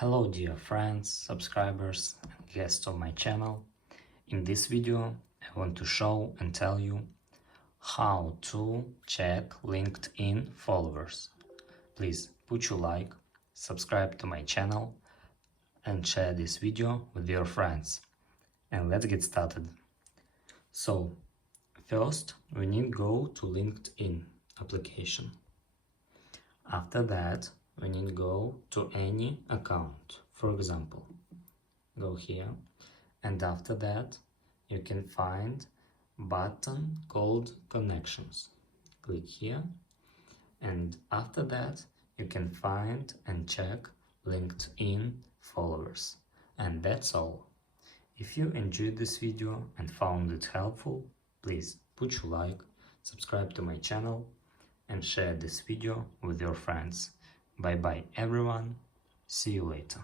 Hello dear friends, subscribers and guests of my channel. In this video I want to show and tell you how to check LinkedIn followers. Please put your like, subscribe to my channel and share this video with your friends. And let's get started. So first we need to go to LinkedIn application. After that we need to go to any account. For example, go here, and after that you can find button called connections. Click here, and after that you can find and check LinkedIn followers. And that's all. If you enjoyed this video and found it helpful, please put your like, subscribe to my channel and share this video with your friends. Bye bye everyone, see you later.